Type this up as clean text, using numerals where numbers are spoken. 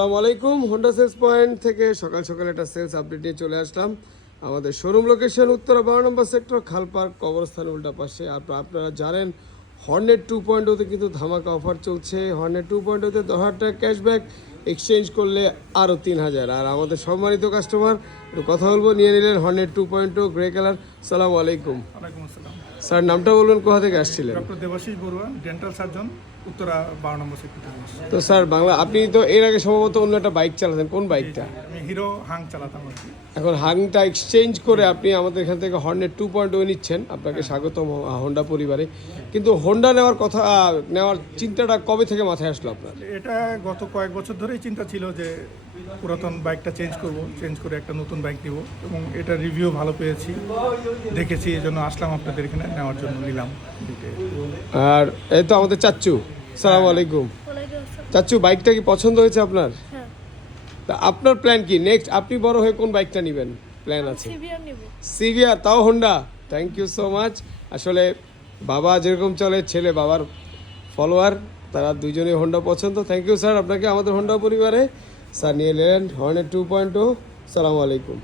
আসসালামু আলাইকুম। Honda sales point থেকে সকাল সকাল একটা সেলস আপডেট নিয়ে চলে আসলাম। আমাদের শোরুম লোকেশন উত্তরা 12 নম্বর সেক্টর, খালপার্ক কবরস্থান উল্টা পাশে। আপনারা জানেন হর্নেট 2.0 কিন্তু ধামাকা অফার চলছে। হর্নেট 2.0 10,000 টাকা ক্যাশব্যাক, এক্সচেঞ্জ করলে আরও 3,000। আর আমাদের সম্মানিত কাস্টমার একটু কথা বলবো, নিয়ে নিলেন হর্নেট 2.0 গ্রে কালার। সালামু আলাইকুম। ওয়ালাইকুম আসসালাম। স্যার নামটা বলবেন, কোথা থেকে আসছিলেন? Doctor Debashis Barua, dental surgeon, Uttara 12 নম্বর সেক্টর থেকে আসছি। তো স্যার বাংলা, আপনি তো এর আগে সম্ভবত অন্য একটা বাইক চালাতেন, কোন বাইকটা? আমি হিরো হাং চালাতাম আর কি। এখন হাংটা এক্সচেঞ্জ করে আপনি আমাদের এখান থেকে হর্নেট 2.0 নিচ্ছেন। আপনাকে স্বাগতম হোন্ডা পরিবারে। কিন্তু হোন্ডা নেওয়ার কথা, নেওয়ার চিন্তাটা কবে থেকে মাথায় আসলো আপনার? এটা গত কয়েক বছর ধরেই চিন্তা ছিল যে পুরাতন বাইকটা চেঞ্জ করে একটা নতুন বাইক নিব, এবং এটা রিভিউ ভালো পেয়েছি, দেখেছি, এই জন্য আসলাম আপনাদের এখানে নেওয়ার জন্য, নিলাম। আর এই তো আমাদের চাচ্চু। সালাম আলাইকুম। চাচ্চু, বাইকটা কি পছন্দ হয়েছে আপনার? হ্যাঁ, তা আপনার প্ল্যান কি নেক্সট? আপনি বড় হয়ে কোন বাইকটা নেবেন প্ল্যান আছে? সিভিয়ার নিব। সিভিয়ার, তাও Honda. Thank you so much. আসলে বাবা যেরকম চলে, ছেলে বাবার ফলোয়ার, তারা দুজনেই হোন্ডা পছন্দ। থ্যাংক ইউ স্যার আপনাকে আমাদের হোন্ডা পরিবারে। স্যার নিয়ে নিলেন হর্নেট 2.0। সালামু আলাইকুম।